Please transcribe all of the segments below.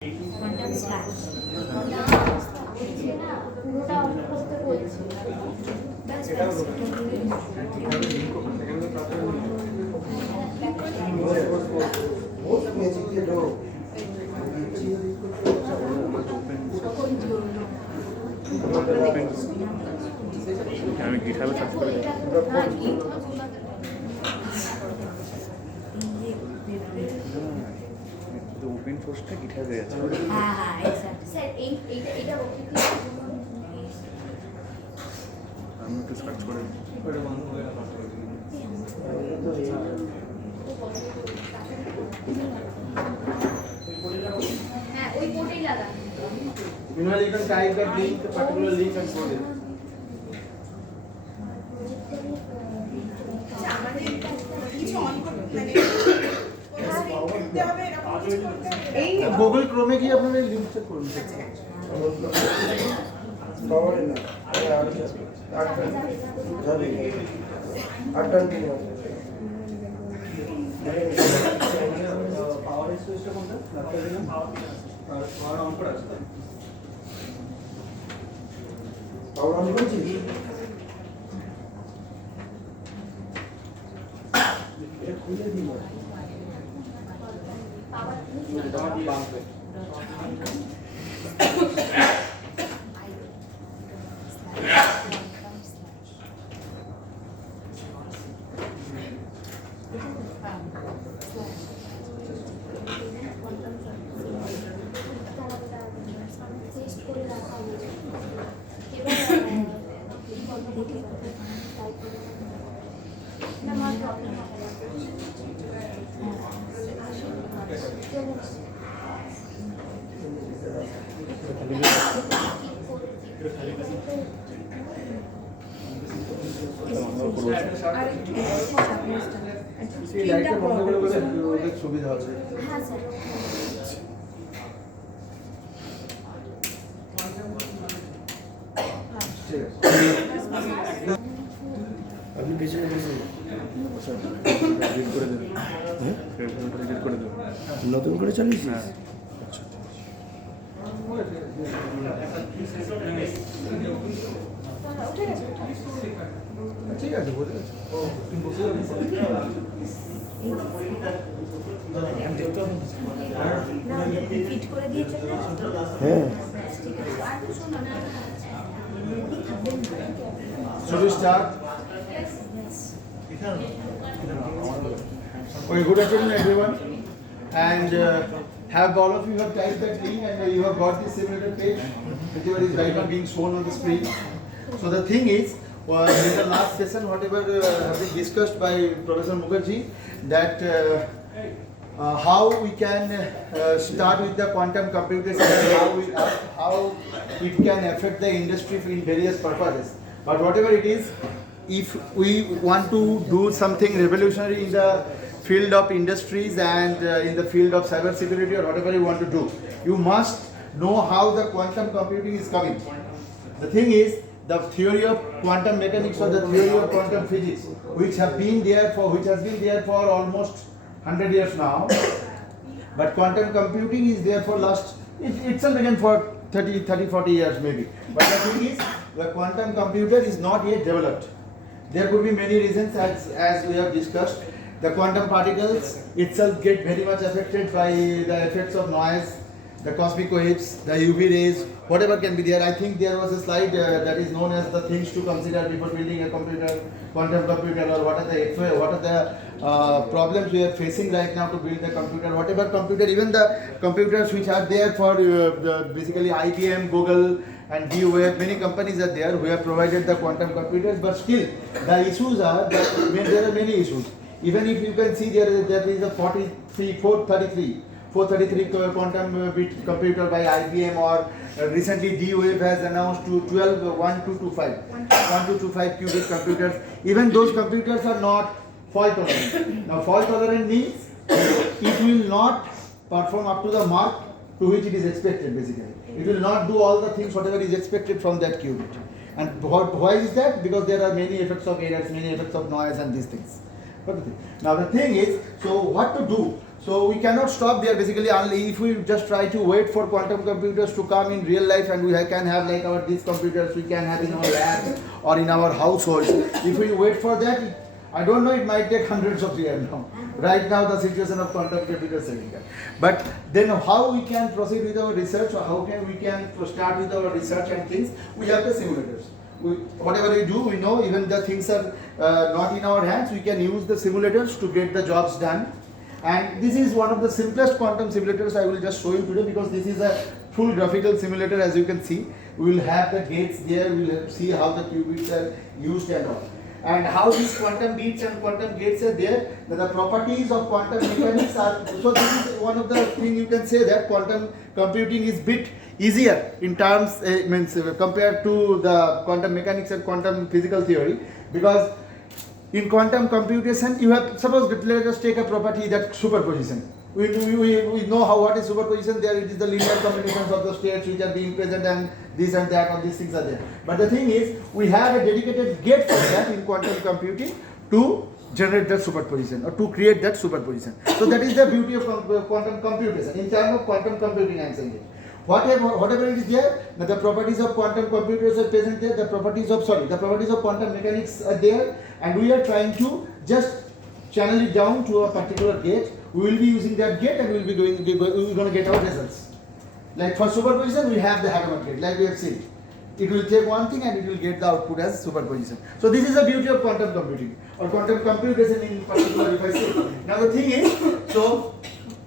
quantum slash বলছি না পুরোটা অফ করতে বলছি ব্যাস ব্যাস আমি গিটারে সার্চ করে ওপেন সোর্সটা গিটারে আছে। হ্যাঁ হ্যাঁ এক্স্যাক্টলি স্যার এইটা আমি একটু সার্চ করে হ্যাঁ ওই কোডেই লাগা Meanwhile, you can type that link, the particular link, and code it. আচ্ছা আমাদের কিছু অন করতে মানে করতে হবে এরকম কিছু করতে হবে এই Google Chrome গিয়ে আপনারা এই লিংক চেক করুন। পাওয়ার না আটটা পাওয়ার সুইচটা কোনটা? ল্যাপটপে দিলাম আর পাওয়ার অন করা আছে। পাওয়ার অন করেছি এটা খুলে দিন টেস্ট করে রাখা হয়েছে না আমার প্রবলেম এই লাইটটা বন্ধ করে বলে ওদের সুবিধা হবে। হ্যাঁ স্যার ঠিক আছে। আপনি পেছনে বসে রিড করে দেবেন। রিড করে দেবেন। নতুন করে চালিয়েছিস হ্যাঁ। ঠিক আছে বলে গেছে। ও তুমি বসে যাবে। ফিট করে দিয়েছে না হ্যাঁ ঠিক আছে আর কিছু না Should we start? Okay, good afternoon everyone. And have all of you have typed that link and you have got this simulated page, whichever is right now being shown on the screen. So the thing is, in the last session, whatever have been discussed by Professor Mukherjee, that how we can start with the quantum computers and how it can affect the industry in various purposes. But whatever it is, if we want to do something revolutionary in the field of industries and in the field of cybersecurity or whatever you want to do, you must know how the quantum computing is coming. The thing is, the theory of quantum mechanics or the theory of quantum physics, which has been there for almost 100 years now, but quantum computing is there for itself began for 40 years maybe. But the thing is, the quantum computer is not yet developed. There could be many reasons as we have discussed. The quantum particles itself get very much affected by the effects of noise, the cosmic waves, the UV rays, whatever can be there. I think there was a slide that is known as the things to consider before building a quantum computer, or what are the problems we are facing right now to build a computer. Whatever computer, even the computers which are there for basically IBM, Google, and D-Wave, many companies are there who have provided the quantum computers, but still the issues are that there are many issues. Even if you can see there is a 433 quantum bit computer by IBM, or recently D-Wave has announced to 1225 qubit computers. Even those computers are not fault tolerant. Now fault tolerant means it will not perform up to the mark to which it is expected basically. It will not do all the things whatever is expected from that qubit. And why is that? Because there are many effects of errors, many effects of noise and these things. Now the thing is, so what to do? So we cannot stop there basically only if we just try to wait for quantum computers to come in real life, and we can have like our these computers we can have in our labs or in our households. If we wait for that, I don't know, it might take hundreds of years now. Right now the situation of quantum computers is difficult. But then how we can proceed with our research, or how can we can start with our research and things? We have the simulators. Whatever we do, we know even the things are not in our hands, we can use the simulators to get the jobs done. And this is one of the simplest quantum simulators I will just show you today, because this is a full graphical simulator. As you can see, we will have the gates there, we will see how the qubits are used and all. And how these quantum beats and quantum gates are there, the properties of quantum mechanics are, so this is one of the things you can say that quantum computing is bit easier in terms, compared to the quantum mechanics and quantum physical theory, because in quantum computation you have, suppose let us take a property that superposition. We know what is superposition. There it is the linear combinations of the states which are being present, and this and that, all these things are there. But the thing is, we have a dedicated gate for that in quantum computing to generate that superposition or to create that superposition. So that is the beauty of quantum computation. In terms of quantum computing, I am saying it. Whatever it is there, the properties of quantum computers are present there. The properties of quantum mechanics are there, and we are trying to just channel it down to a particular gate. We will be using that gate, and we will be going to get our results. Like for superposition, we have the Hadamard gate, like we have seen. It will take one thing and it will get the output as superposition. So this is the beauty of quantum computing, or quantum computation in particular, if I say. Now the thing is, so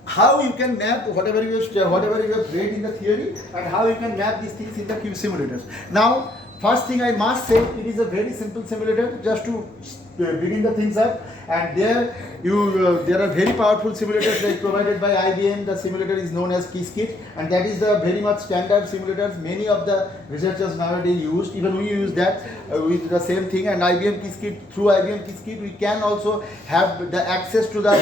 how you can map whatever you have read in the theory, and how you can map these things in the Q simulators. Now, first thing I must say, it is a very simple simulator, just to begin the things up. And there are very powerful simulators like provided by IBM. The simulator is known as Qiskit, and that is the very much standard simulators many of the researchers nowadays used. Even we use that with the same thing. And IBM Qiskit, through IBM Qiskit, we can also have the access to the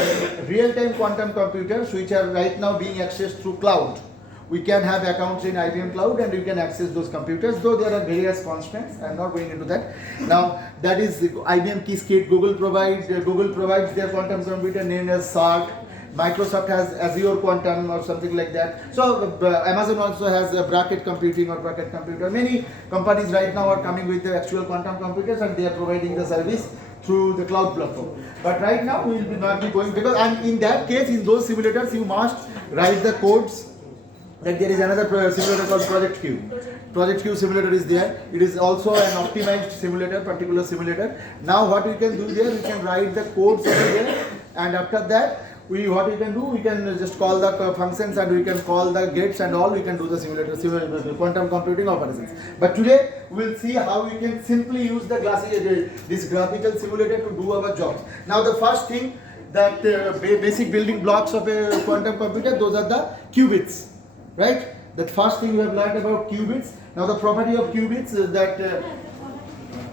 real-time quantum computers, which are right now being accessed through cloud. We can have accounts in IBM Cloud, and you can access those computers, though there are various constraints. I am not going into that. Now, that is IBM Qiskit. Google provides their quantum computer named as SARC. Microsoft has Azure Quantum or something like that. So Amazon also has bracket computing or bracket computer. Many companies right now are coming with the actual quantum computers, and they are providing the service through the cloud platform. But right now we will not be going, because, and in that case, in those simulators, you must write the codes. Like there is another simulator called Project Q. Project Q simulator is there. It is also an optimized simulator, particular simulator. Now what we can do there, we can write the codes over there, and after that, we can just call the functions, and we can call the gates and all. We can do the simulator quantum computing operations. But today we will see how we can simply use this graphical simulator to do our jobs. Now the first thing, that basic building blocks of a quantum computer, those are the qubits. Right? The first thing we have learned about qubits. Now the property of qubits is that a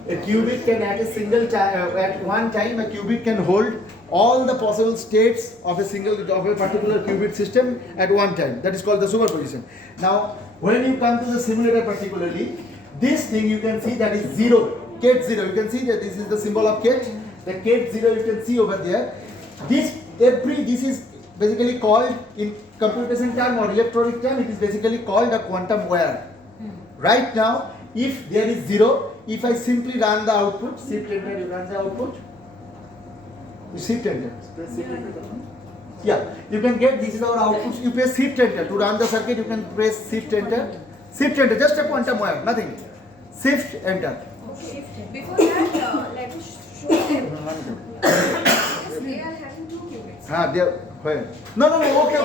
qubit can at one time a qubit can hold all the possible states of a particular qubit system at one time. That is called the superposition. Now when you come to the simulator particularly, this thing you can see that is zero, Ket 0. You can see that this is the symbol of Ket. The Ket 0 you can see over there. This is basically called, in computation term or electronic term, it is basically called a quantum wire. Right now, if there is 0, if I simply run the output, shift enter, you run the output, shift enter, press shift enter. Yeah, you can get, this is our output, you press shift enter. To run the circuit, you can press shift enter, just a quantum wire, nothing. Shift enter. Okay. Before that, let us show them. They are having 2 qubits. They are where? No, okay.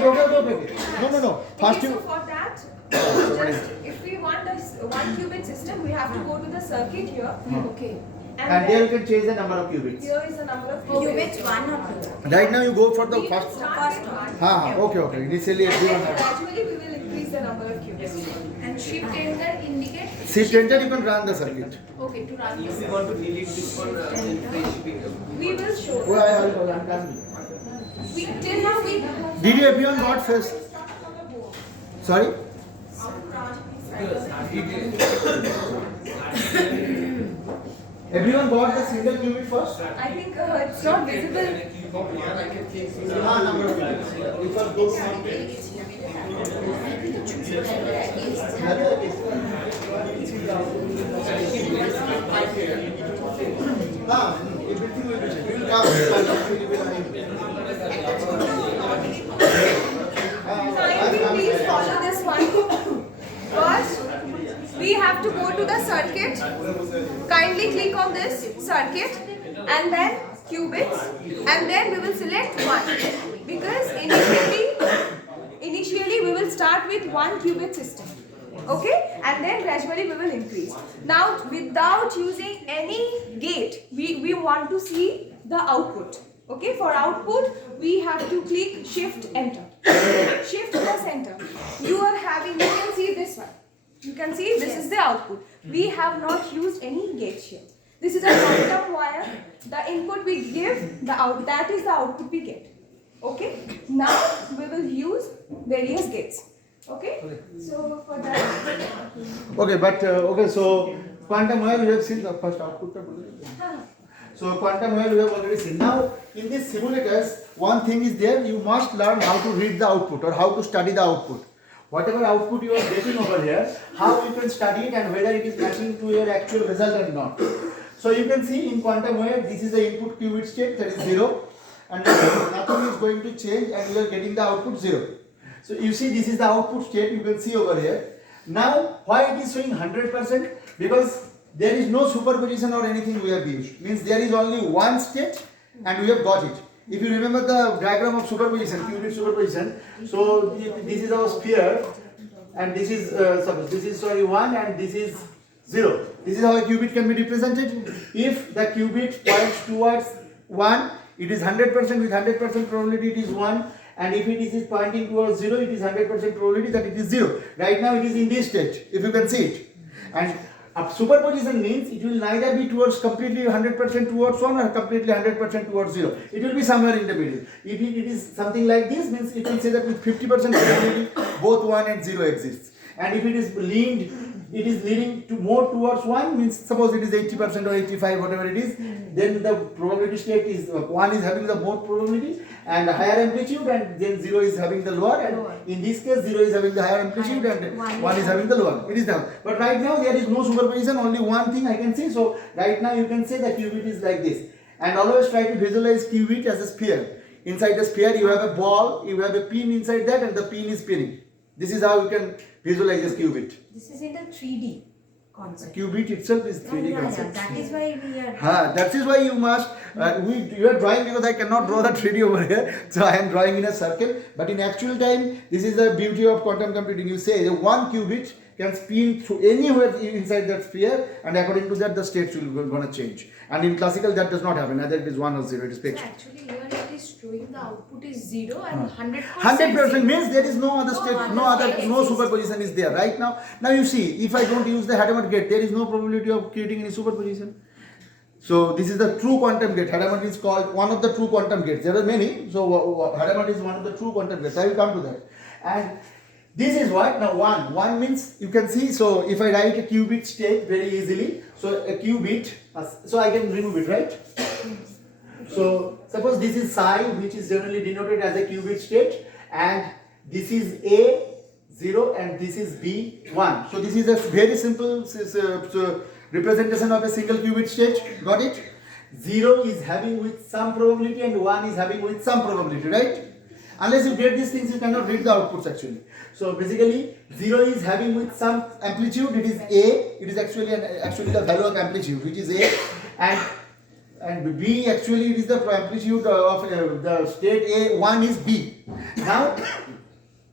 No. First Okay, so for that, if we want a 1 qubit system, we have to go to the circuit here. Okay. And there you can change the number of qubits. Here is the number of qubits, 1 or 2. Right now you go for the We will first. start with 1. Okay. Initially And everyone then has. gradually we will increase the number of qubits. And shift enter indicates. Shift enter, you can run the circuit. Okay, to run this. If you want to delete this one, We will show. Oh, I'm done. Till now we. Did everyone got first? Sorry? Everyone got the single qubit first? I think it's not visible. Number of qubits. Because those everything will be changed. We will come. Kindly please follow this one. First, we have to go to the circuit. Kindly click on this circuit and then qubits, and then we will select 1 because initially we will start with 1 qubit system. Okay, and then gradually we will increase. Now without using any gate, we want to see the output. Okay, for output we have to click shift enter. Shift plus enter. You can see this one. You can see this is the output. We have not used any gates here. This is a quantum wire. The input we give, that is the output we get. Okay. Now we will use various gates. Okay. So for that. Okay, but okay. So quantum wire we have seen the first output. So quantum wire we have already seen. Now in these simulators, one thing is there. You must learn how to read the output or how to study the output. Whatever output you are getting over here, how you can study it and whether it is matching to your actual result or not. So you can see in quantum wire, this is the input qubit state, that is 0, and nothing is going to change and you are getting the output 0. So you see this is the output state, you can see over here. Now why it is showing 100%? Because there is no superposition or anything we have used. Means there is only one state and we have got it. If you remember the diagram of superposition, qubit superposition, so this is our sphere and this is suppose this is 1 and this is 0. This is how a qubit can be represented. If the qubit points towards 1, it is 100% with 100% probability it is 1, and if it is pointing towards 0, it is 100% probability that it is 0. Right now it is in this state, if you can see it. And superposition means it will neither be towards completely 100% towards 1 or completely 100% towards 0. It will be somewhere in the middle. If it is something like this, means it will say that with 50% probability both 1 and 0 exists. And if it is leaning to more towards 1, means suppose it is 80% or 85, whatever it is, then the probability state is 1 is having the more probability and higher amplitude, and then 0 is having the lower, and in this case 0 is having the higher amplitude and 1 is having the lower. It is down. But right now there is no superposition, only one thing I can see. So right now you can say the qubit is like this. And always try to visualize qubit as a sphere. Inside the sphere you have a ball, you have a pin inside that, and the pin is spinning. This is how you can visualize this qubit. This is in the 3D concept. Qubit itself is 3D concept. That is why we are. That is why you must. You are drawing because I cannot draw the 3D over here. So I am drawing in a circle. But in actual time, this is the beauty of quantum computing. You say one qubit can spin through anywhere inside that sphere, and according to that, the states will gonna change. And in classical, that does not happen. Either it is 1 or 0. It is fixed. So actually, here it is showing the output is 0 and 100%. 100% means there is no other state, no superposition is there right now. Now you see, if I don't use the Hadamard gate, there is no probability of creating any superposition. So this is the true quantum gate. Hadamard is called one of the true quantum gates. There are many. So Hadamard is one of the true quantum gates. I will come to that. And this is what? Now 1. 1 means you can see. So if I write a qubit state very easily. So a qubit. So I can remove it, right? So suppose this is psi, which is generally denoted as a qubit state, and this is A0 and this is B1. So this is a very simple representation of a single qubit state. Got it? 0 is having with some probability and 1 is having with some probability, right? Unless you get these things, you cannot read the outputs actually. So basically, 0 is having with some amplitude, it is A. It is actually the value of amplitude, which is A, and B actually it is the amplitude of the state A. 1 is B. Now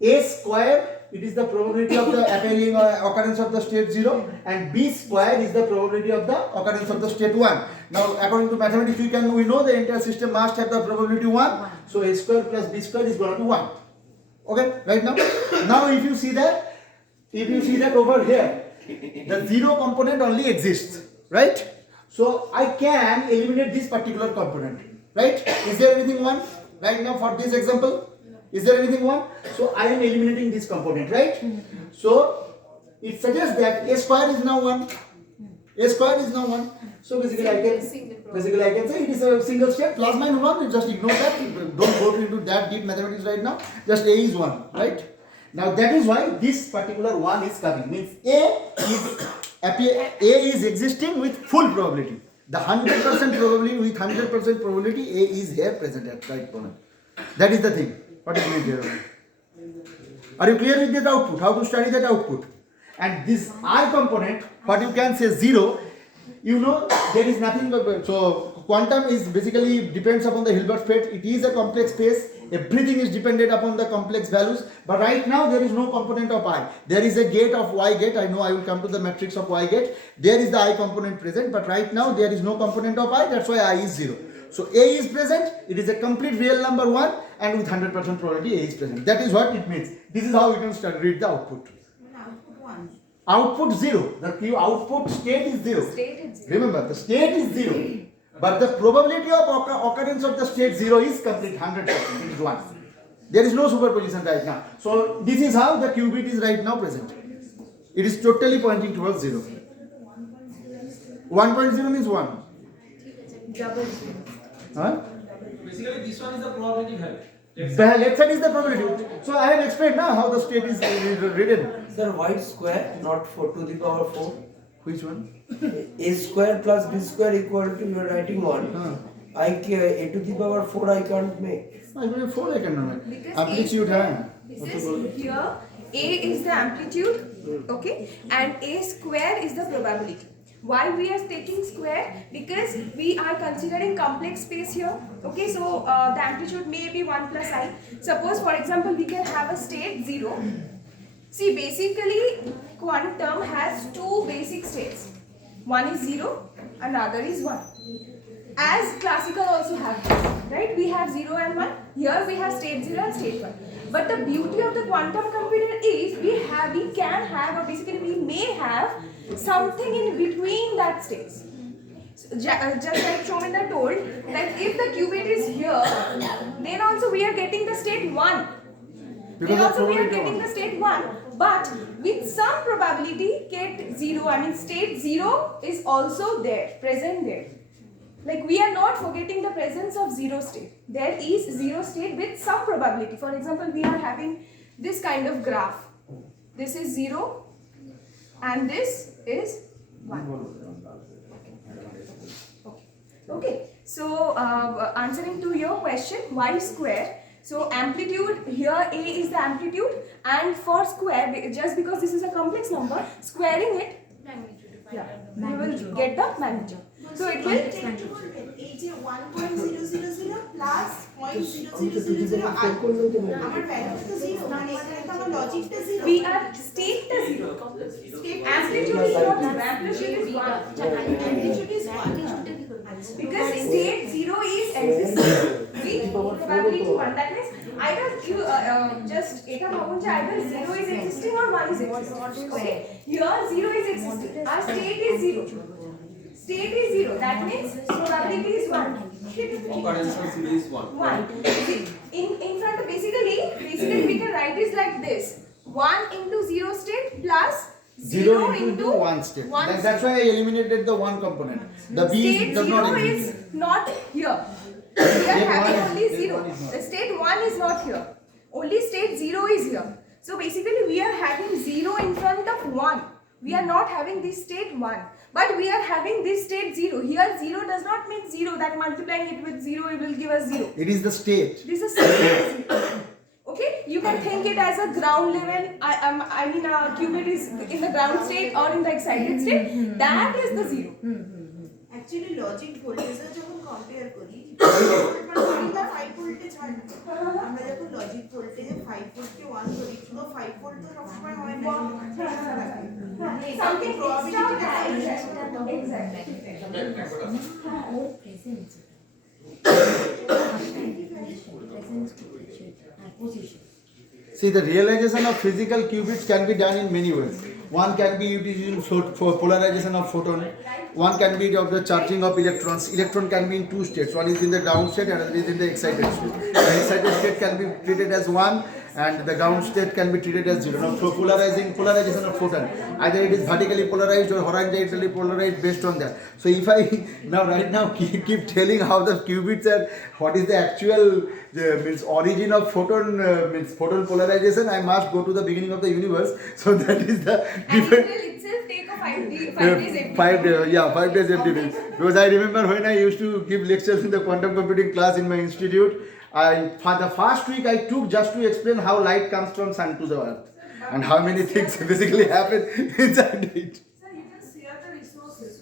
A square, it is the probability of the appearing occurrence of the state 0, and B square is the probability of the occurrence of the state 1. Now according to mathematics, we know the entire system must have the probability 1. So A square plus B square is going to be 1. Okay, right now. Now if you see that over here, the 0 component only exists, right? So I can eliminate this particular component, right? Is there anything 1 right now for this example? Is there anything 1? So I am eliminating this component, right? So it suggests that A square is now 1. A square is now 1. So basically I can say it is a single state plus minus 1. You just ignore that. Don't go into that deep mathematics right now. Just A is 1, right? Now that is why this particular 1 is coming. Means A is existing with full probability. The 100% probability with 100% probability A is here present at right moment. That is the thing. What is meant here? Are you clear with that output? How to study that output? And this I component, what you can say 0, you know there is nothing but, so quantum is basically depends upon the Hilbert fate. It is a complex space. Everything is dependent upon the complex values. But right now there is no component of I. There is a gate of Y gate. I know I will come to the matrix of Y gate. There is the I component present. But right now there is no component of I. That's why I is 0. So A is present. It is a complete real number 1. And with 100% probability A is present. That is what it means. This is how you can read the output. Output 1. Output 0. The output state is 0. State is 0. Remember, the state is 0. But the probability of occurrence of the state 0 is complete 100%. It is 1. There is no superposition right now. So this is how the qubit is right now present. It is totally pointing towards 0. 1.0 means 1. Huh? Basically, this one is the probability value. The left side is the probability. So I have explained now how the state is written. Sir, white square, not 4 to the power 4. Which one? A square plus B square equal to, you are writing 1. A to the power 4 I can't make. I will 4 I can make. Because Amplitude, huh? This is here, A is the amplitude, okay, and A square is the probability. Why we are taking square? Because we are considering complex space here, okay, so the amplitude may be 1 plus I. Suppose for example we can have a state 0. See, basically quantum has two basic states. One is 0, another is 1. As classical also have this, right? We have 0 and 1. Here we have state 0 and state 1. But the beauty of the quantum computer is we can have, or basically we may have something in between that states. So, just like Shominda told, that if the qubit is here, then also we are getting the state 1. Then also we are getting the state 1. But with some probability, state 0 is also there, present there. Like we are not forgetting the presence of 0 state. There is 0 state with some probability. For example, we are having this kind of graph. This is 0 and this is 1. Okay. So answering to your question, y square. So amplitude, here A is the amplitude, and for square, just because this is a complex number, squaring it, we will get the magnitude. So it will এই যে 1.000 plus 0.0000 আমার ভ্যালুটা তো 0 মানে এখানে তো আমার লজিকটা 0 we are state the 0. Amplitude is not 0, amplitude is 1. amplitude is 1 Because state 0 is existing with probability 1. That means either you just eta bhabun je either 0 is existing or 1 is existing. Okay, here 0 is existing. Our state is 0. State is 0. That means probability is 1. Occurrence of 0 is 1. 1. In front of basically we can write it like this: 1 into 0 state plus 0 into 1 state. That's why I eliminated the 1 component. The B state does 0 not is exist. not here. We are having only 0. The state 1 is not here. Only state 0 is here. So basically we are having 0 in front of 1. We are not having this state 1. But we are having this state 0. Here 0 does not mean 0, that multiplying it with 0 it will give us 0. It is the state. This is state 0. Okay, you can think it as a ground level. I mean a qubit is in the ground state or in the excited state. That is the 0. Actually logic ভোল্টেজে যখন compare করি 5 voltage হয় না আমরা যখন logic ভোল্টেজে 5 ভোল্টকে 1 ধরি তো 5 ভোল্ট তো সবসময় হয় না Something probability See, the realization of physical qubits can be done in many ways. One can be using for polarization of photon. One can be of the charging of electrons. Electron can be in 2 states. One is in the ground state and another is in the excited state. The excited state can be treated as 1 and the ground state can be treated as zero. Now, for polarization of photon, either it is vertically polarized or horizontally polarized based on that. So if I right now keep telling how the qubits are, what is the actual means origin of photon means photon polarization, I must go to the beginning of the universe. So that is the And it different. will itself take a 5 days empty. 5 days, yeah, 5 days empty days. Because I remember when I used to give lectures in the quantum computing class in my institute, for the first week I took just to explain how light comes from sun to the earth and how many things basically happen inside it.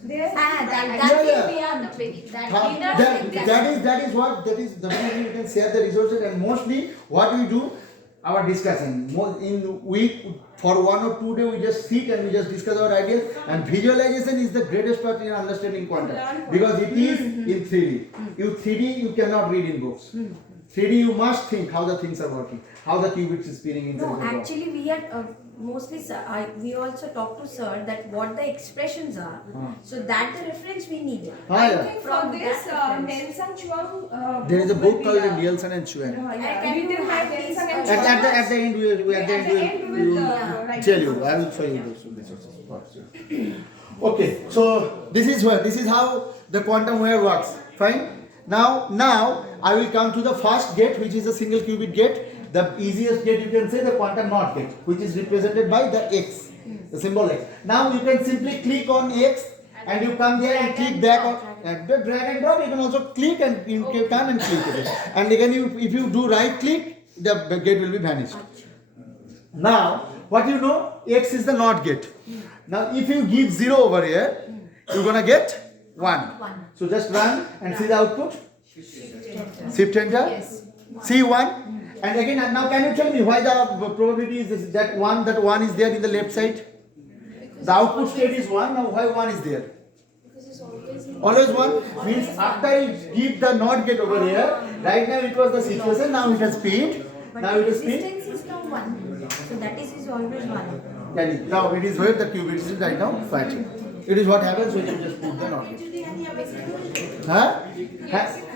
There. Yeah. we are the very that That is the way you can share the resources, and mostly what we do, our discussion. In week for 1 or 2 days we just sit and we just discuss our ideas, and visualization is the greatest part in understanding quantum because it is in 3D. 3D you cannot read in books. 3D you must think how the things are working, how the qubits is spinning inside No, the box. actually we had mostly we also talked to sir that what the expressions are, so that the reference we needed. I Yeah. think for this, Nelson Chuang. There is a book called will be, Nielsen and Chuang. Yeah, we did have Nelson and At Chuang. the end we will write tell it you. down. I will show you those resources. Okay, so this is how the quantum wire works. Fine. Now I will come to the first gate, which is a single qubit gate. The easiest gate you can say the quantum NOT gate, which is represented by the X, the symbol X. Now you can simply click on X and you come there and click back on drag and drop. You can also click and you can come and click it. And again, if you do right click, the gate will be vanished. Now, what you know, X is the NOT gate. Now, if you give 0 over here, you're gonna get 1. So just run and see the output. Shift enter. Yes. See 1. And again, now can you tell me why the probability is that 1 is there in the left side? The output state is 1. Now why 1 is there? Because it's always Always 1 means after I give the NOT gate over here, right now it was the situation, now it has speed. But Now it is speed. resistance is now 1, so that is always 1. That is, now it is where the qubit is right now fighting. It is what happens when you just put the NOT gate. Huh?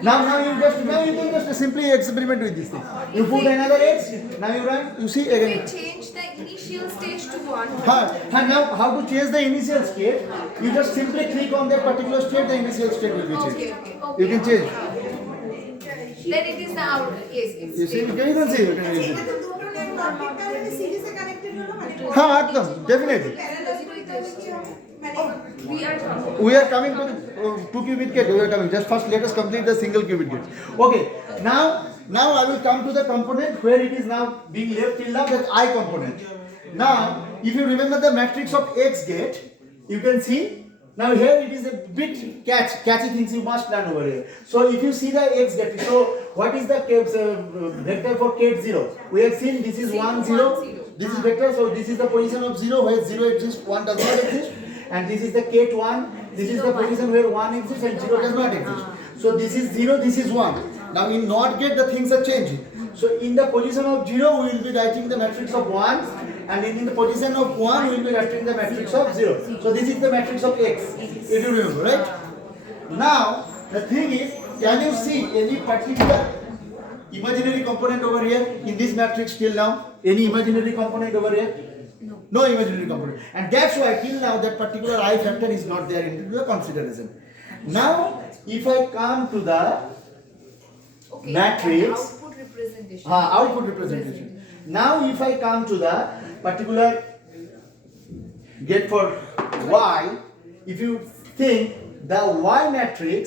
Now you can just simply experiment with this thing. You put another X, now you run, you see we again. change the initial stage to 1. Now how to change the initial state? You just simply click on that particular state, the initial state will be changed. Okay. You can change. Then it is the outer. Yes, You see, you can see. You can see. এটা তো দুটো net নটটা মানে সিরিজে connected হলো মানে হ্যাঁ একদম definitely. প্যারালাল কি হবে মানে we are coming. We are coming to the 2 qubit gate. We are coming. Just first let us complete the single qubit gate. Okay. Now I will come to the component where it is now being left till now, that I component. Now if you remember the matrix of X gate, you can see now here it is a bit catchy things you must learn over here. So if you see the X gate, so what is the vector for gate 0? We have seen this is 1 0. This is vector, so this is the position of 0 where 0 exists, 1 does not exist. And this is the gate 1. This is the position where 1 exists and 0 does not exist. So this is 0, this is 1. Now in NOT gate the things are changing. So in the position of 0 we will be writing the matrix of 1, and in the position of 1 we will be writing the matrix of 0. So this is the matrix of X, if you remember, right? Now the thing is, can you see any particular imaginary component over here in this matrix till now? Any imaginary component over here? No imaginary component. And that's why till now that particular I factor is not there in the consideration. Now if I come to the matrix, Output representation. output representation. Now if I come to the particular gate for Y, if you think the Y matrix,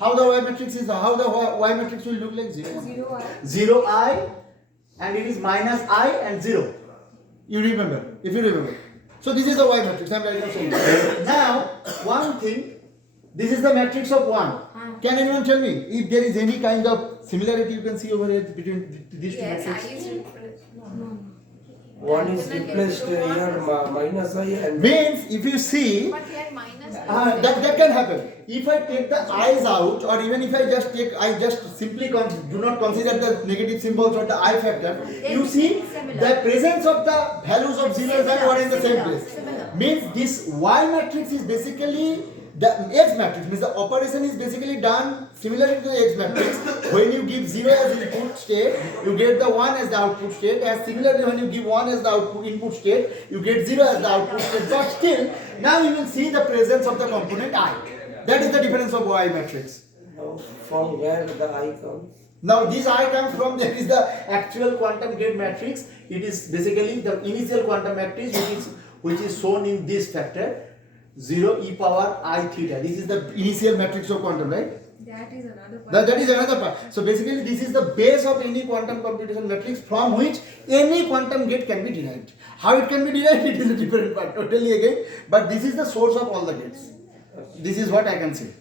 how the Y matrix is, how the Y matrix will look like 0 I, and it is minus I and 0. You remember, if you remember. So this is the Y matrix. I'm right now saying. Now, one thing, this is the matrix of 1. Can anyone tell me if there is any kind of similarity you can see over here between these two Yes, I matrices? is One is replaced here minus I and Means if you see, but here minus. that can happen. If I take the eyes out, or even if I just simply do not consider the negative symbols or the I factor, you see the presence of the values of 0 and 1 are in the same place. Means this Y matrix is basically The X matrix means the operation is basically done similarly to the X matrix. When you give 0 as input state, you get the 1 as the output state. As similarly, when you give 1 as the output input state, you get 0 as the output state. But still, now you will see the presence of the component I. That is the difference of Y matrix. From where the I comes? Now this I comes from, there is the actual quantum gate matrix. It is basically the initial quantum matrix which is shown in this factor 0 e power I theta. This is the initial matrix of quantum, right? That is another part. That is another part. So basically this is the base of any quantum computation matrix from which any quantum gate can be derived. How it can be derived, it is a different part totally again. But this is the source of all the gates. This is what I can say.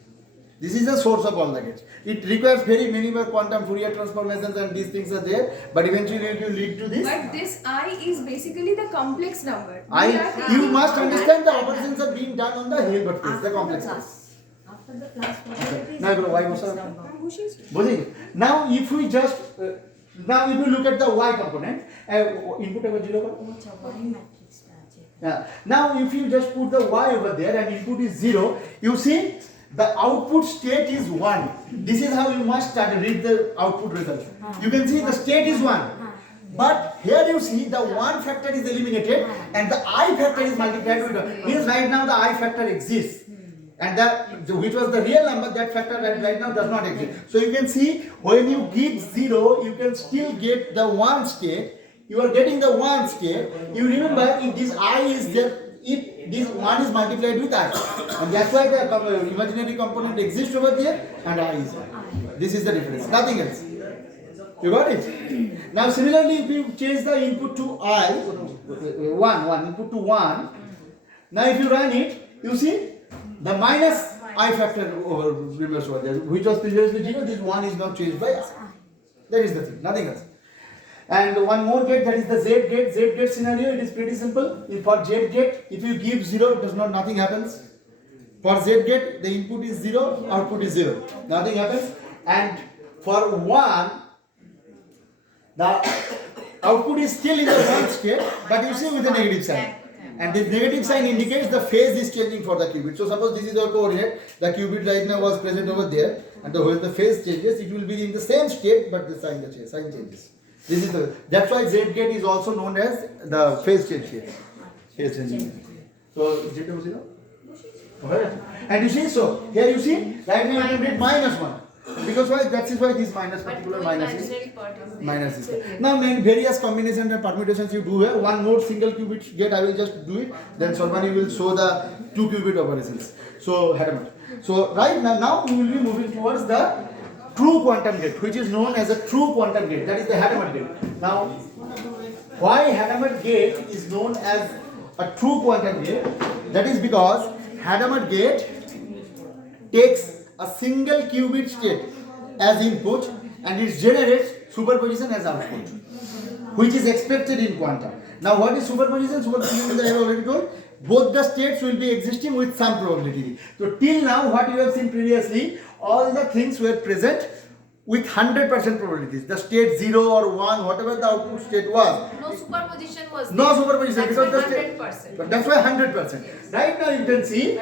This is the source of all the gates. It requires very minimal quantum Fourier transformations and these things are there, but eventually it will lead to this. But this I is basically the complex number. You must understand the operations are being done on the Hilbert phase, the complex phase. After the class, whatever it is. Now, bro, why was that? Number. Now, if we just now if you look at the Y component, input over 0. What's a Y matrix? Yeah. Now, if you just put the Y over there and input is 0, you see the output state is 1. This is how you must start read the output result. You can see the state is 1. But here you see the 1 factor is eliminated and the I factor is multiplied with 1. Means right now the I factor exists. And that which was the real number, that factor right now does not exist. So you can see when you give 0, you can still get the 1 state. You are getting the 1 state. You remember if this I is there, if this 1 is multiplied with I. And that's why the imaginary component exists over there and I is there. This is the difference, nothing else. You got it? Now similarly, if you change the input to I, 1, input to 1, now if you run it, you see the minus I factor over reverse over there, which was previously 0, this 1 is now changed by I. That is the thing, nothing else. And one more gate, that is the Z gate. Z gate scenario, it is pretty simple. For Z gate, if you give 0, nothing happens. For Z gate, the input is 0, output is 0. Nothing happens. And for 1, the output is still in the 1 state, but you see with a negative sign. And this negative sign indicates the phase is changing for the qubit. So suppose this is your coordinate, the qubit right now was present over there, and when the phase changes, it will be in the same state, but the sign changes. This is that's why Z gate is also known as the phase change here. Phase change. So Z over 0. And you see, so here you see, right now you get minus 1. Because why? That is why this minus particular minus is there. Now various combinations and permutations you do here. One more single qubit gate, I will just do it. Then Sormani will show the 2 qubit operations. So Hadamard. So right now we will be moving towards the true quantum gate, which is known as a true quantum gate. That is the Hadamard gate. Now, why Hadamard gate is known as a true quantum gate? That is because Hadamard gate takes a single qubit state as input and it generates superposition as output, which is expected in quantum. Now, what is superposition? Superposition is, I have already told, both the states will be existing with some probability. So, till now, what you have seen previously, all the things were present with 100% probabilities. The state 0 or 1, whatever the output state was. No superposition was there. No superposition That's because why the state. 100%. But that's why 100%. Right now you can see.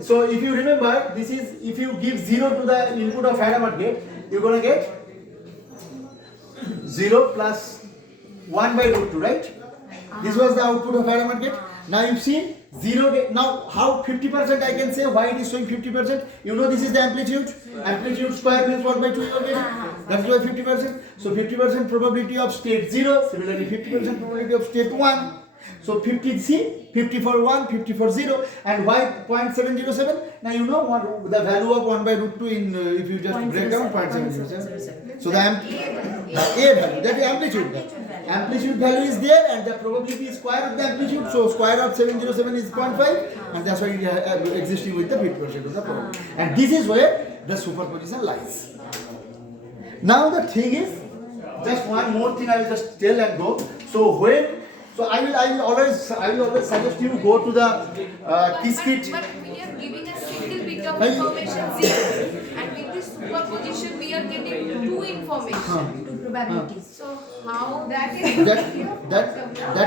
So if you remember, this is if you give 0 to the input of Hadamard gate, you're gonna get 0 plus 1 by root 2, right? This was the output of Hadamard gate. Now you see 0 gate. Now how 50% I can say why it is showing 50%? You know this is the amplitude. Amplitude square means 1 by 2 you are getting. That's why 50%. So 50% probability of state 0. Similarly 50% probability of state 1. So 50, see, 50 for 1, 50 for 0, and why 0.707? Now you know what the value of 1 by root 2 in, if you just break down 0.707. So the A value, that is amplitude. Amplitude value is there and the probability is square of the amplitude, so square of 707 is 0.5 and that's why it is existing with the 50% of the probability. And this is where the superposition lies. Now the thing is, just one more thing I will just tell and go. So I will always suggest you go to the Qiskit. But we are giving a single bit of information 0, and with this superposition we are getting 2 information. probabilities. So how That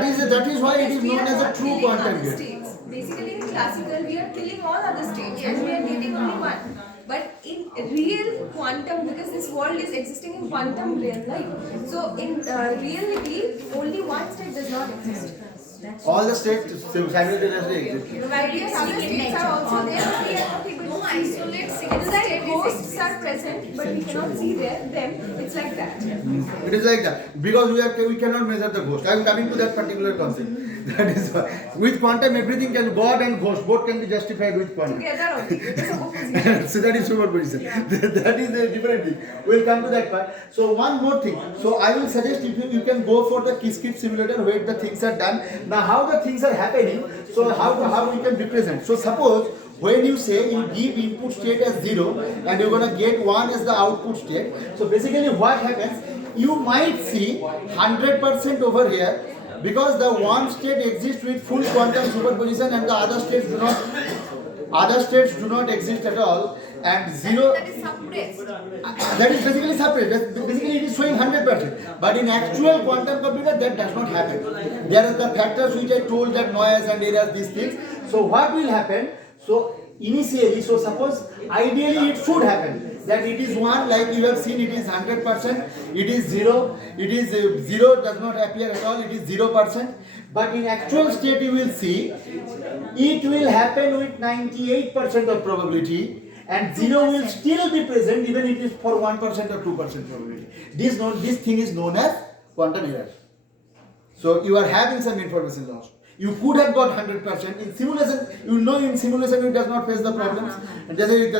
is that is why it is known as a true quantum gate. states. Basically, in classical, we are killing all other states and we are getting only one. But in real quantum, because this world is existing in quantum real life, so in reality, only one state does not exist. All the states simultaneously exist. Various other states are also there, but we are not able to isolate single state. Ghosts are present, but we cannot see them. It's like that. It is like that because we cannot measure the ghost. I am coming to that particular concept. That is why with quantum everything can God and ghost both can be justified with quantum. Together only, it is a opposition. So that is superposition. That is a different thing. We'll come to that part. So one more thing. So I will suggest if you can go for the Qiskit simulator where the things are done. Now how the things are happening. So how we can represent. So suppose when you say you give input state as 0 and you're gonna get 1 as the output state. So basically what happens? You might see 100% over here because the one state exists with full quantum superposition and the other states do not exist at all, and 0 That is suppressed. that is basically separate. Basically it is showing 100%, but in actual quantum computer that does not happen. There are the factors which I told, that noise and errors, these things. So what will happen? So initially, so suppose ideally it should happen that it is 1, like you have seen, it is 100%, it is 0, it is 0 does not appear at all, it is 0%, but in actual state you will see it will happen with 98% of probability and 0 will still be present even if it is for 1% or 2% probability. This thing is known as quantum error. So you are having some information lost. You could have got 100%. In simulation, in simulation it does not face the problems. And that is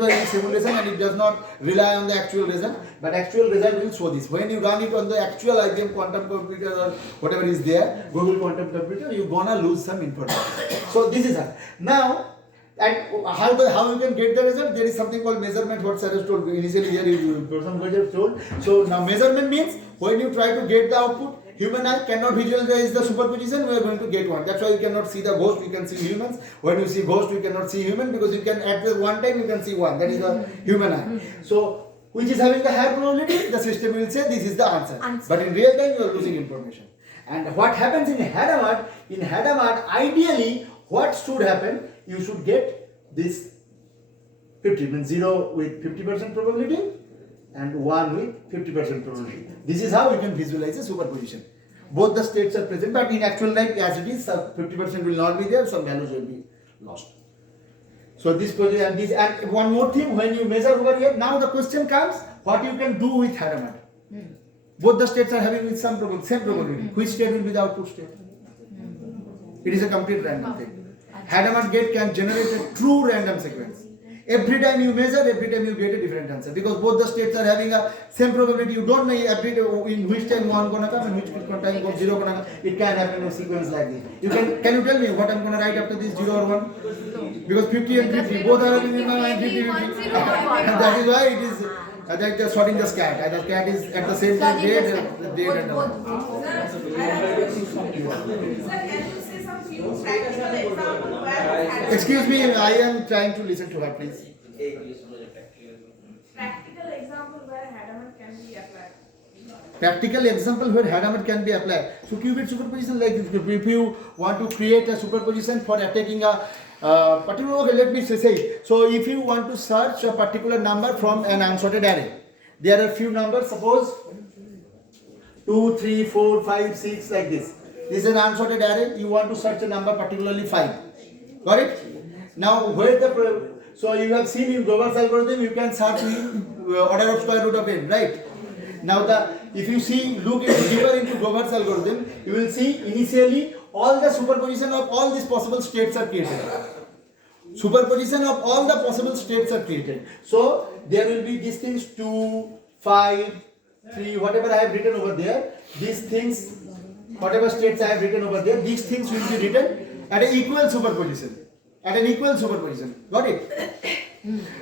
why it is simulation and it does not rely on the actual result. But actual result will show this. When you run it on the actual IBM quantum computer or whatever is there, Google quantum computer, you're gonna lose some information. So this is how. Now, and how you can get the result? There is something called measurement. What Sir has told initially here is person has told. So now measurement means when you try to get the output, human eye cannot visualize the superposition, we are going to get one. That's why you cannot see the ghost, you can see humans. When you see ghost, you cannot see human because you can at the one time you can see one. That is the human eye. So which is having the higher probability, the system will say this is the answer. But in real time you are losing information. And what happens in Hadamard, ideally what should happen? You should get this 50, means 0 with 50% probability and 1 with 50% probability. This is how you can visualize the superposition. Both the states are present, but in actual life as it is, 50% will not be there, some values will be lost. So this position and one more thing, when you measure over here, now the question comes, what you can do with Hadamard? Both the states are having with same probability. Which state will be the output state? It is a complete random thing. Hadamard gate can generate a true random sequence. Every time you measure, every time you get a different answer because both the states are having a same probability. You don't know every in which time 1 gonna come and which time 0 gonna come. It can happen in a sequence like this. Can you tell me what I'm gonna write after this 0 or 1? Because 50 and 50 both are having in my mind 50. And that is why it is like the sorting the scat. And the cat is at the same time date and Excuse me, I am trying to listen to her, please. Practical example where Hadamard can be applied. Practical example where Hadamard can be applied. So qubit superposition, like if you want to create a superposition for attacking a particular, okay, let me say, so if you want to search a particular number from an unsorted array, there are few numbers, suppose 2, 3, 4, 5, 6, like this. This is an unsorted array, you want to search a number, particularly 5. Got it? Now, where so you have seen in Grover's algorithm, you can search in order of square root of n, right? Now, if you look deeper into Grover's algorithm, you will see initially all the superposition of all these possible states are created. Superposition of all the possible states are created. So, there will be these things 2, 5, 3, whatever I have written over there, these things, whatever states I have written over there, these things will be written at an equal superposition. Got it?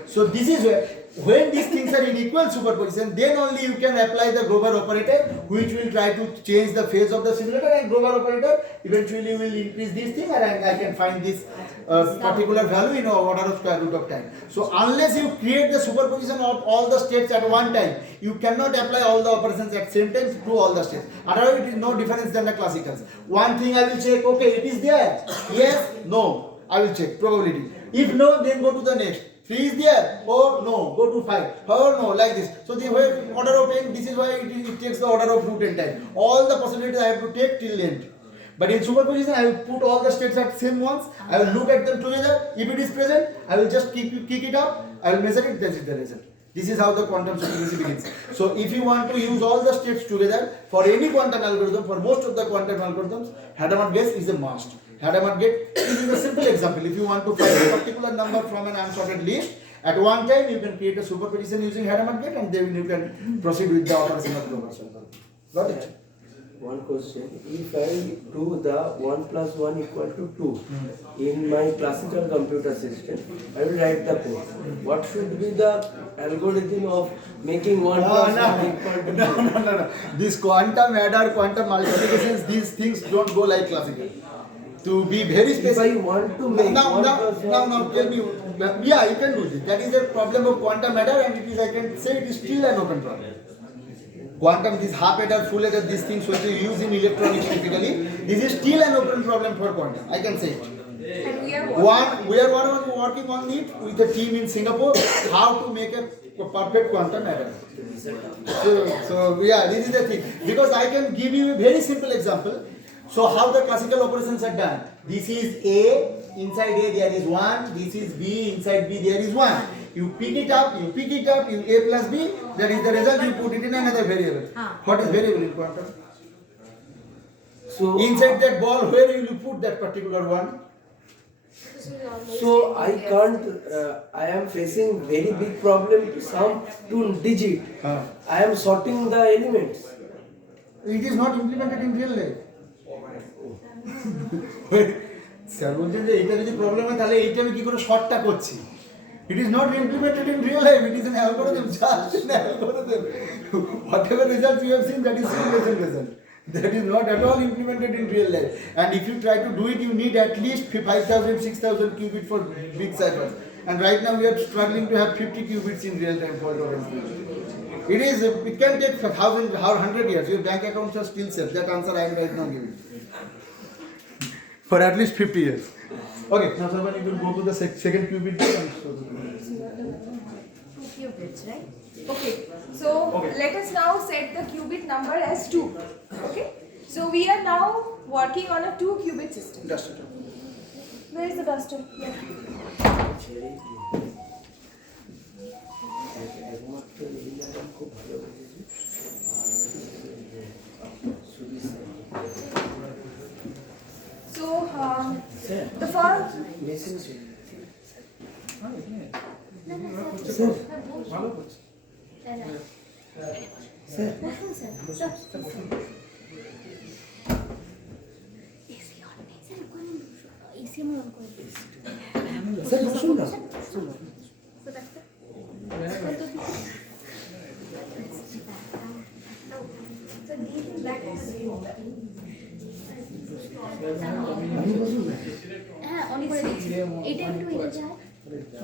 So this is where, when these things are in equal superposition, then only you can apply the Grover operator, which will try to change the phase of the simulator, and Grover operator eventually will increase this thing, and I can find this particular value in order of square root of time. So unless you create the superposition of all the states at one time, you cannot apply all the operations at same time to all the states. Otherwise it is no difference than the classicals. One thing I will check, okay, it is there, yes, no, I will check probability. If no, then go to the next. 3 is there, or no, go to 5, or no, like this. So the order of n, this is why it takes the order of root n time. All the possibilities I have to take till end. But in superposition, I will put all the states at same ones. I will look at them together. If it is present, I will just kick it up. I will measure it. That is the result. This is how the quantum supremacy begins. So if you want to use all the states together for any quantum algorithm, for most of the quantum algorithms, Hadamard guess is a must. Hadamard gate, this is a simple example. If you want to find a particular number from an unsorted list, at one time you can create a superposition using Hadamard gate, and then you can proceed with the operation of Grover. Got it? One question. If I do the 1 plus 1 equal to 2 in my classical computer system, I will write the code. What should be the algorithm of making 1 plus 1 equal to 2? No. This quantum adder, quantum multiplications, these things don't go like classical. To be very If I specific. want to make 1 plus 1 Now, tell me. Yeah, you can do this. That is a problem of quantum adder, and it is, I can say, it is still an open problem. Quantum, this half adder, full adder, these things which you use in electronics typically, this is still an open problem for quantum. I can say it. And we are We are working on it with a team in Singapore, how to make a perfect quantum adder. So yeah, this is the thing. Because I can give you a very simple example. So how the classical operations are done. This is A, inside A there is 1, this is B, inside B there is 1. You pick it up, you A plus B, that is the result, you put it in another variable. What is variable in quantum? So Inside that ball, where will you put that particular one? So I can't, I am facing very big problem to sum 2 digit. I am sorting the elements. It is not implemented in real life. Sir বলছেন যে এটা যদি problem হয় তাহলে এইটা আমি কি করে শর্টটা করছি It is not implemented in real life. It is an algorithm, just an algorithm. Whatever results you have seen, that is simulation result. That is not at all implemented in real life. And if you try to do it, you need at least 5,000, 6,000 qubits for big ciphers. And right now we are struggling to have 50 qubits in real time fault tolerance. It can take 1,000 or 100 years. Your bank accounts are still safe. That answer I am right now giving. For at least 50 years. Okay, now someone you will go to the second qubit. 2 qubits, right? Okay, so let us now set the qubit number as 2. Okay, so we are now working on a 2 qubit system. Duster. Where is the duster? Yeah. So the first. হ্যাঁ on করে দিচ্ছি এটা একটু এনে যায়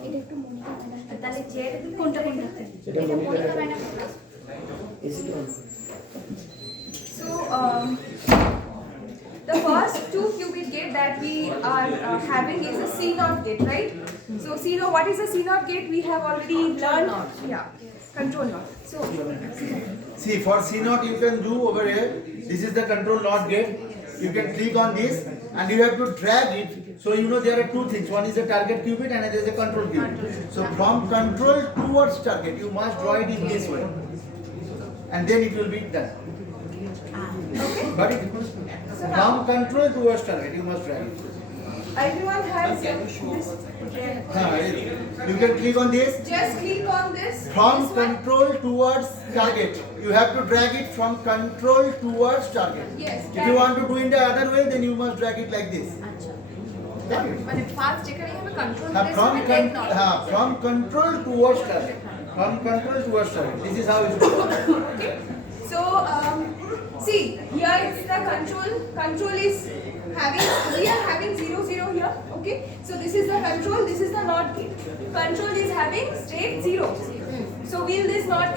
এটা একটু Monika madam তাহলে চেয়ার কোনটা এটা Monica madam So the first 2 qubit gate that we are having is a CNOT gate, right? So CNOT, what is a CNOT gate? We have already learned. Yeah, control NOT. So See, for C0 you can do over here. This is the control NOT gate. You can click on this and you have to drag it. So you know there are two things. One is a target qubit and there is a control qubit. So from control towards target, you must draw it in this way. And then it will be done. Got it? From control towards target, you must drag it. everyone has this. You can click on this. Just click on this. From This one. control towards target, you have to drag it from control towards target. Yes. If you want to do it the other way, then you must drag it like this. মানে first যেখানে হবে control from control towards target. From control towards target. This is how it works. Okay. So see here it's the control. Control is having, we are having 0 0 here. Okay. So this is the control. This is the NOT gate. Control is having state 0. So will this NOT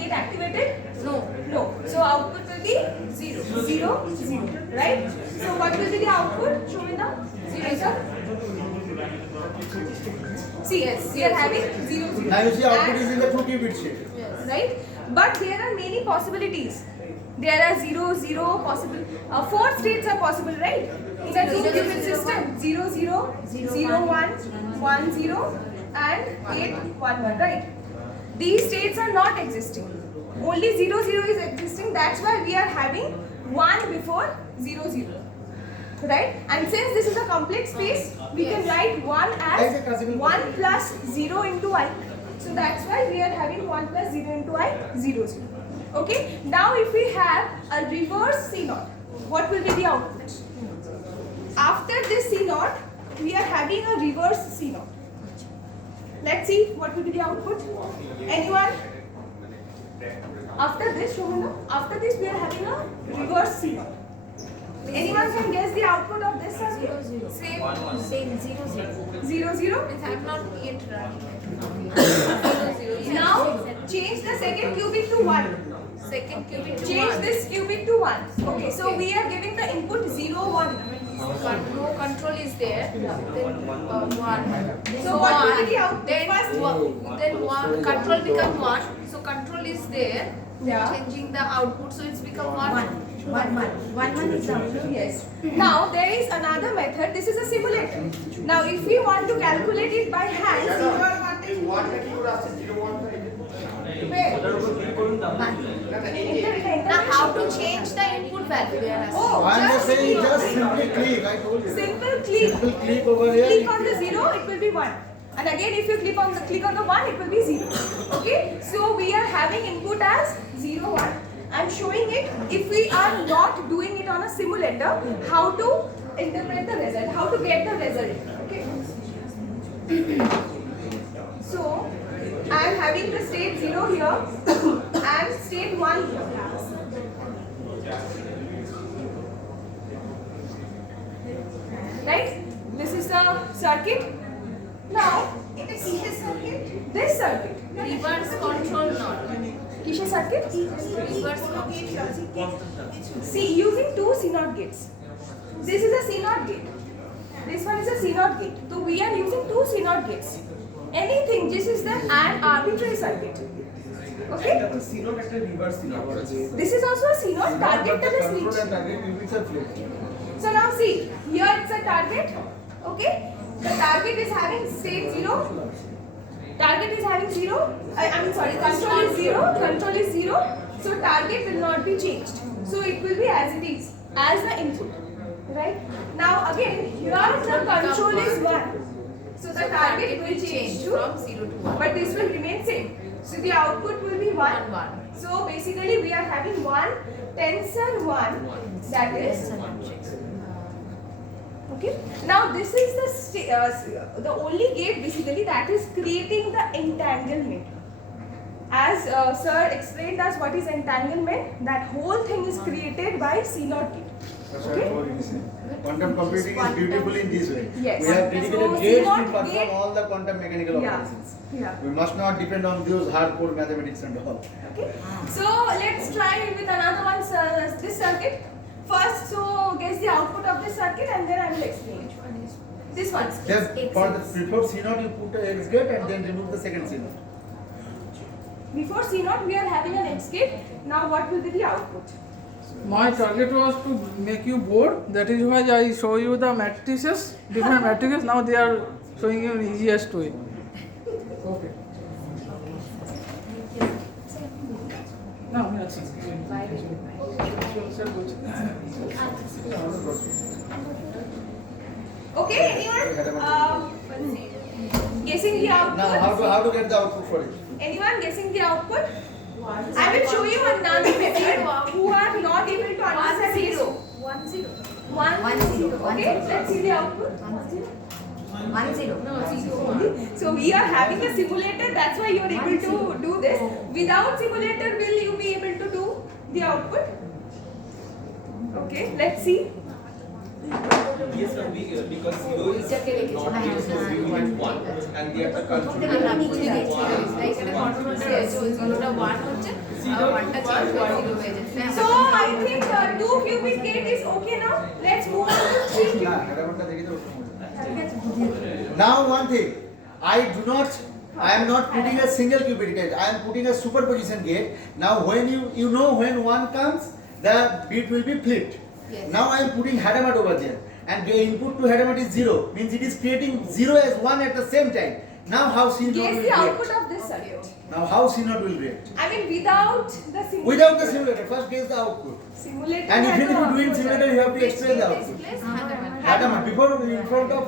get activated? No. No. So output will be 0 0 0. Right. So what will be the output? Show me the answer. See, yes, we are having 0 0. Now you see output And- is in the 2 qubit shape. right? But there are many possibilities. There are 0 0 possible. 4 states are possible, right? In a 2 qubit system, 0 0 0 1 1 0 and 8 1 1, right? These states are not existing. Only 0 0 is existing. That's why we are having 1 before 0 0. Right? And since this is a complex space, we can write 1 as 1 plus 0 into I. So that's why we are having 1 plus 0 into I, 0 0. Okay? Now if we have a reverse C0, what will be the output? After this C0, we are having a reverse C0. Let's see what will be the output. Anyone? After this, Shobana, after this we are having a reverse C0. Anyone can guess the output of this circuit? Same 0 0. 0 0. I have not yet run. Now change the second qubit to 1. Second qubit to Change 1. this qubit to 1. Okay, so we are giving the input 0 1. No control is there. Then 1. So what will be the output? Then First then one control become 1. So control is there. Yeah. Changing the output, so it's become 1. 1 is output. Yes. Now there is another method. This is a simulator. Now if we want to calculate it by hand, where? Now how to change the input value? They are asking. Oh, I am just saying click. just simply click. I told you. Simple click. Simple click over here. Click on the 0, it will be 1. And again, if you click on the 1, it will be 0. Okay? So we are having input as 0 1. I'm showing it. If we are not doing it on a simulator, how to interpret the result, how to get the result. Okay? So I am having the state 0 here and state 1 here. Right? This is the circuit. Now, it is circuit. This circuit. Reverse control not. Kishe circuit? Reverse See, using 2 C0 gates. This is a C0 gate. This one is a C0 gate. So we are using 2 C0 gates. Anything, this is the an arbitrary circuit. Okay? This is also a C0 target to the Control switch. and target qubits are flipped. So now see, here it's a target. Okay? The target is having state 0. Target is having 0. I'm sorry, control is 0. Control is 0. So target will not be changed. So it will be as it is, as the input. Right? Now again, here the control is 1. So the target will change to, from 0 to 1. but this will remain same. So the output will be 1. 1. So basically we are having 1 tensor 1, that is. Okay. Now this is the only gate basically that is creating the entanglement. As sir explained us what is entanglement, that whole thing is created by C0 gate. That's what I told you. Quantum computing is beautiful in this way. Yes. We have dedicated So gates to C0 perform gate- all the quantum mechanical Yeah. operations. Yeah. We must not depend on those hardcore mathematics and all. Okay. So let's try with another one, this circuit. First, so guess the output of this circuit and then I will explain. This one. Just for the before C0 you put a X gate and then remove the second C0. Before C0 we are having an X gate. Now what will be the output? My target was to make you bored. That is why I show you the matrices, different matrices. Now they are showing you the easiest way. Okay. Now, yes. Okay, anyone? Guessing the output? Now how to get the output for it? Anyone guessing the output? I will show you another method who are not able to understand 0. this. 1 0. 1 0. Okay, let's see the output. 1 0. No, 0 only. So we are having a simulator, that's why you are able to do this. Without simulator, will you be able to do the output? Okay, let's see. Yes, sir, because 0 is not equal to 0 and 1 and we have to control So I think 2 cubic gate is okay now. Let's move on to 3 cubic. Now one thing, I am not putting a single qubit gate, I am putting a superposition gate. Now when you know when one comes, the bit will be flipped. Yes. Now I am putting Hadamard over there and the input to Hadamard is 0, means it is creating 0 as 1 at the same time. Now how C naught Guess will the output react? of this circuit. Now how C naught will react? I mean without the simulator. Without the simulator, first guess the output. Simulator And has even if the you do in output. simulator, you have to explain the output. Hadamard, before in front of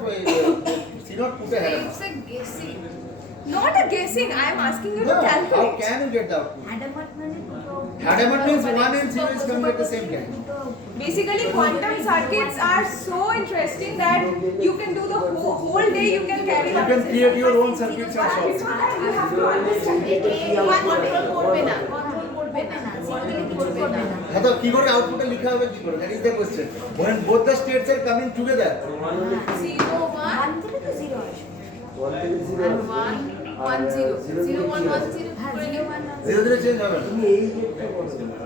C naught put a Hadamard. Not a guessing, I am asking you No, to how calculate. can you get the output? Hadamard Hadamard means 1 and 0 is coming at the same time. Basically, quantum circuits are so interesting that you can do the whole day. You can carry You on. can create your own circuits and But solve. before that, you have to understand it. হ্যাঁ তো কি করে আউটপুটে লেখা হবে কি করে? That is the question. When both the states are coming together, 0 1 থেকে তো 0 আসে 1 0 0 1 1 0 ধীরে ধীরে চেঞ্জ হবে না। তুমি এই গেটটা বলো না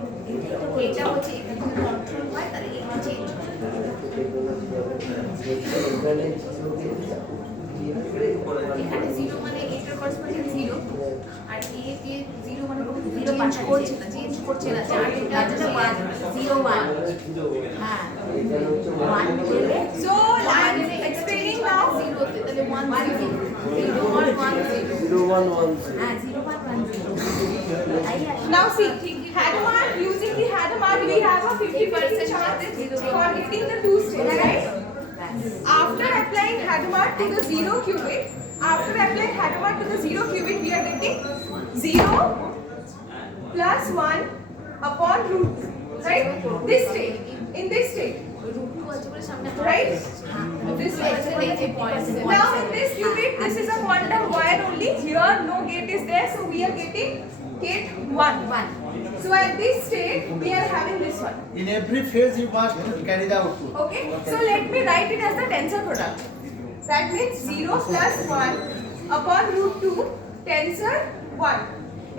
এটা হচ্ছে এটা যদি কন্ট্রোল হয় তাহলে এটা চেঞ্জ হয় এখানে 0 মানে এটার করেসপন্ডিং 0 আর এ কে 0 মানে 0 পাঁচ চেঞ্জ করছে না চার এটা যেটা 0 1 হ্যাঁ 1 পেলে So I am explaining now. 0 তে তাহলে 1 0 0 1 1 0 0 1 1 হ্যাঁ 0 1 1 0 Now see, Hadamard, using the Hadamard, we have a 50% chance for getting the 2 states, right? After applying Hadamard to the 0 qubit, we are getting 0 plus 1 upon root 2, right? This state, in this state, right? This state. Now in this qubit, this is a quantum wire only. Here no gate is there, so we are getting gate 1. So at this state, we are having this one. In every phase you must carry the output. Okay, so let me write it as the tensor product. That means 0 plus 1 upon root 2 tensor 1.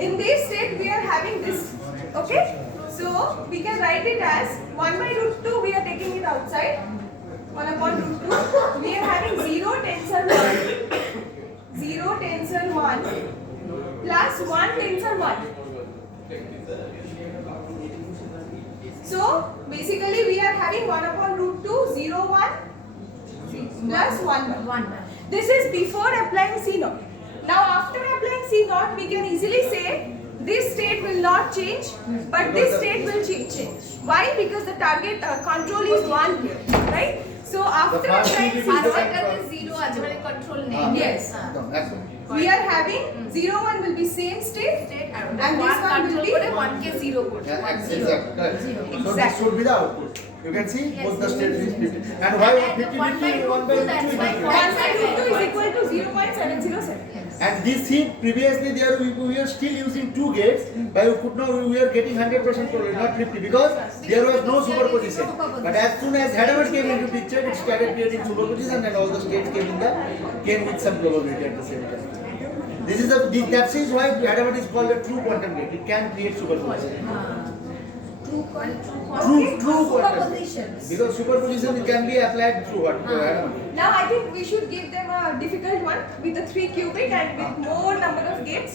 In this state, we are having this. Okay, so we can write it as 1 by root 2, we are taking it outside. 1 upon root 2, we are having 0 tensor 1. 0 tensor 1 plus 1 tensor 1. So basically we are having 1 upon root 2, 0 1 plus 1. This is before applying C naught. Now after applying C naught, we can easily say this state will not change, but this state will change. Why? Because the target control is 1 here, right? So after The first applying qubit C is the naught, control. 0 আছে মানে control নেই yes, No, that's all. we are having 0 1 will be same state, and this one will be 1 কে 0 করছে Yeah, exactly. Correct. So this Exactly. should be the output. You can see both the states is 50. And why 50 50 1 by 2 1 by root 2 is equal to 0.707. And this thing previously there we were still using 2 gates, but we could not, we were getting 100% probability, not 50, because there was no superposition. But as soon as Hadamard came into picture, it started creating superposition, and all the states came with some probability at the same time. This is that is why Hadamard is called a true quantum gate. It can create superposition. True quantum. Because superposition it can be applied through what? Hadamard. Now I think we should give them a difficult one with the 3 qubit and with more number of gates.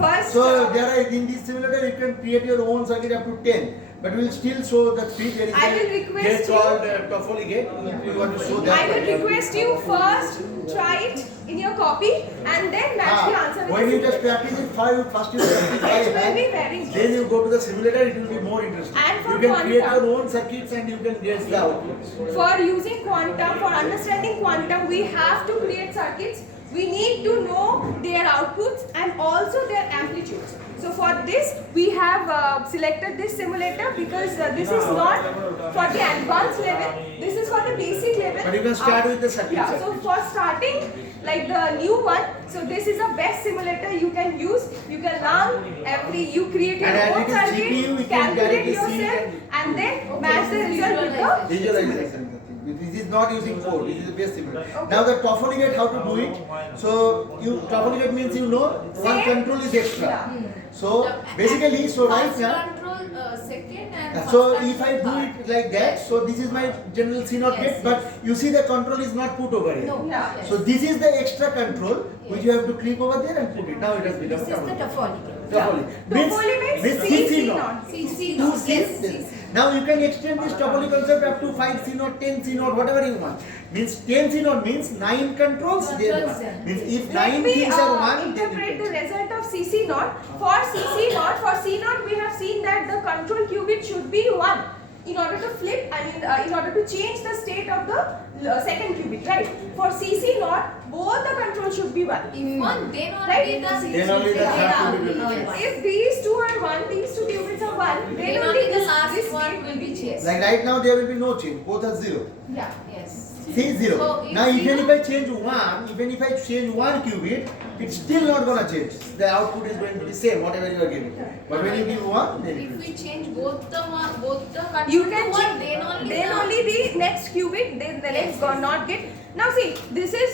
First, So there are in this simulator you can create your own circuit up to 10, but we will still show the 3. There is I will a request gate you- called Toffoli gate. We want to show that. I will request you first try it in your copy and then match the answer with When the you just simulator. practice it, first you practice by It will hand, be very then you go to the simulator, it will be more interesting. And for You can create quantum- your own circuits and you can guess the output. For using quantum, for understanding quantum, we have to create circuits. we need to know their outputs and also their amplitudes. So for this, we have selected this simulator because this is not for the advanced level. This is for the basic level. But you can start with the circuit. Yeah. So for starting, like the new one, so this is the best simulator you can use. You can learn you create your And as own it is circuit, GPU, we can calculate directly see yourself, and then match the result with the Visualization. This is not using code. This is the best simulator. Now the TOEFL how to do it. So you TOEFL means you know one Same. control is extra. Yeah. So basically, so right First now. control, second and So first if I do control it like that, so this is my general C not Yes, gate, but you see the control is not put over here. No. Yeah. Yes. So this is the extra control which you have to click over there and put it. Now it has become This is the TOEFL. TOEFL. TOEFL. TOEFL means CC CC not. CC Two not. Cs. Yes. Now you can extend this TOEFL concept up to 5 C naught, 10 C naught, whatever you want. Means 10 C naught means 9 controls, there Controls, one. yeah. Means if Let 9 me things are one, then interpret you the can. result of CC naught. For CC naught, for C naught, we have seen that the control qubit should be 1 in order to flip, in order to change the state of the second qubit, right? For CC naught, both the controls should be 1. If one, then Right? only Then only the third yeah. qubit will be changed. If these two are 1, these two qubits are 1, Then then only only the this last one gate will be changed. Like right now there will be no change, both are 0. Yeah. Yes. See 0. So Now if even zero- if I change 1, even if I change 1 qubit, it's still not gonna change. The output is going to be same, whatever you are giving. But when you give 1, then it If will we change both the control You to can one, change, then then only the next qubit, then the next not get. Now see, this is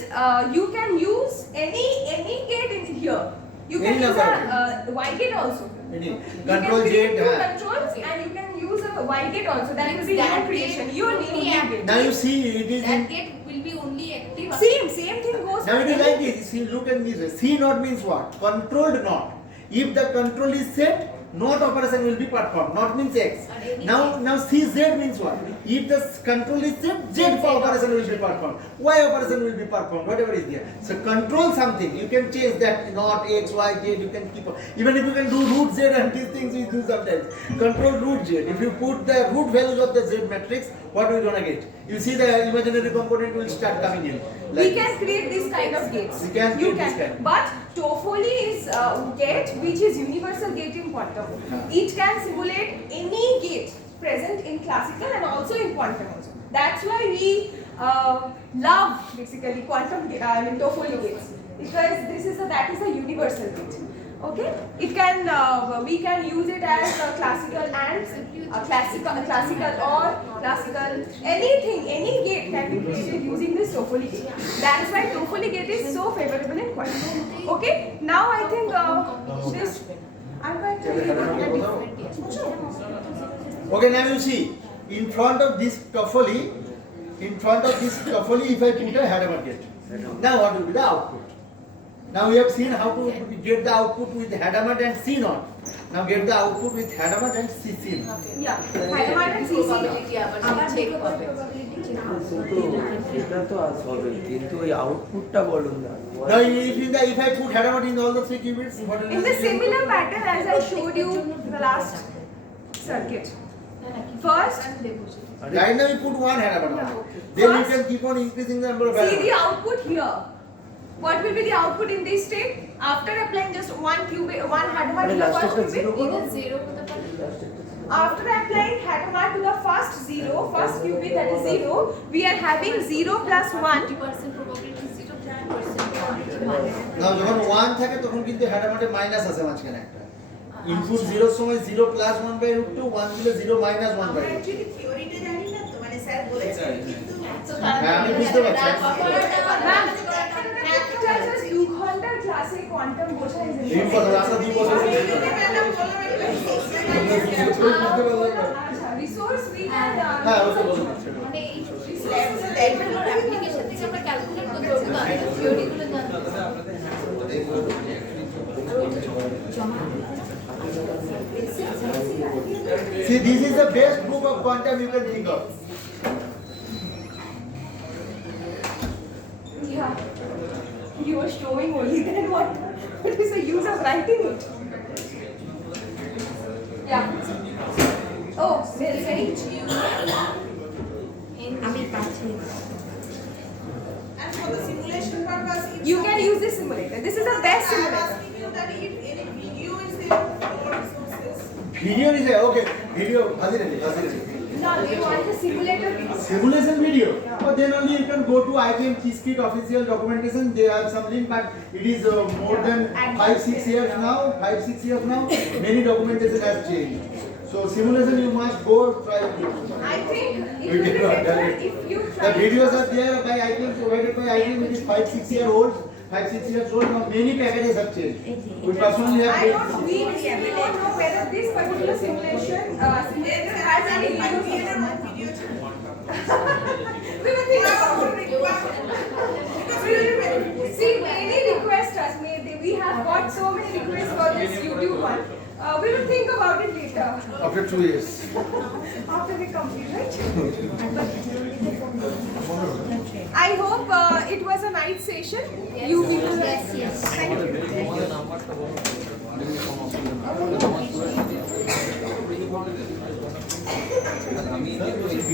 you can use any gate in here. You can Any use number. a Y gate also. Any You control can create gate. two हाँ. controls and you can use a Y gate also. That will be your That creation, gate your will new be gate. Now you see it is that in. gate will be only active. Same thing goes. Now it is for like this. See, look at this way. C naught means what? Controlled not. If the control is set, not operation will be performed. Not means X. Now CZ means what? If the control is set, Z operation will be performed. Y operation will be performed. Whatever is there. So control something. You can change that. Not X, Y, Z. You can keep on. Even if you can do root Z and these things we do sometimes. Control root Z. If you put the root values of the Z matrix, what are we gonna get? You see the imaginary component will start coming in. We can create this kind of gates. We can You create this kind. But TOEFL is a gate which is universal gate in quantum. It can simulate any gate present in classical and also in quantum also. That's why we love basically quantum TOEFL gates, because that is a universal gate. Okay, it can we can use it as a classical and classical or classical anything, any gate can be created using this TOEFL gate. That is why TOEFL gate is so favorable in quantum. Okay, now I think this I'm going to Okay, now you see, in front of this TOEFL, if I put a Hadamard gate, now what will be the output? Now we have seen how to get the output with Hadamard and C naught. Now get the output with Hadamard and CC naught. yeah, Hadamard and CC. আবার check হবে কিন্তু এটা তো হবে কিন্তু ওই আউটপুটটা বলুন না Now if I put Hadamard in all the 3 qubits, what will In be the similar pattern as I showed you the last circuit. First, Right now we put 1 Hadamard. Then you First- can keep on increasing the number of see the Hadamard. output here. What will be the output in this state? After applying just one qubit, one Hadamard to the last first step is qubit. এটা zero হতে পারে After applying Hadamard to the first qubit, that is 0, we are having 0 plus 1. 50% probability 0 50% Now যখন 1 থাকে তখন কিন্তু Hadamard minus আছে মাঝখানে একটা। ইনপুট 0 সময় 0 প্লাস 1 বাই √2, 1 দিলে 0 মাইনাস 1 বাই √2। অ্যাকচুয়ালি থিওরিটা জানি না তো, মানে স্যার বলেছেন কিন্তু হ্যাঁ, আমি বুঝতে পারছি। Ma'am, একটা just 2 ঘন্টার ক্লাসে কোয়ান্টাম বোঝাই যায়। এই কথা আমরা 2 বছর ধরে বুঝতে পারলাম। আচ্ছা, resource we can হ্যাঁ, ওটা বলুন। মানে এই ল্যাবগুলোর অ্যাপ্লিকেশন থেকে আমরা ক্যালকুলেট করতে পারি থিওরিগুলো জানতে See, this is the best book of quantum you can think of. Yeah. You are showing only then what is the use of writing it? Yeah. Oh, very and for the simulation purpose You can use use this simulator. This is the best I am simulator. asking you that if any video is there for resources. Video is there, okay. Video, Hazirati. No, they want the simulator video. Simulation video. But then only you can go to IBM Cheesecake official documentation. They have some link, but it is more than 5-6 years now. 5-6 years now. Many documentation has changed. So simulation you must go try. I think it will be better if you The try. videos are there by IBM, provided by IBM. It is 5-6 years old. 5-6 years old. Now many packages have changed. We personally have. I don't, we don't know whether this particular simulator has any Video video. channel. We will think about it. See, many request us. We have got so many requests for this YouTube one. We will think about it later. After 2 years. After we complete, right? I hope it was a nice session. You people. Yes. Thank you.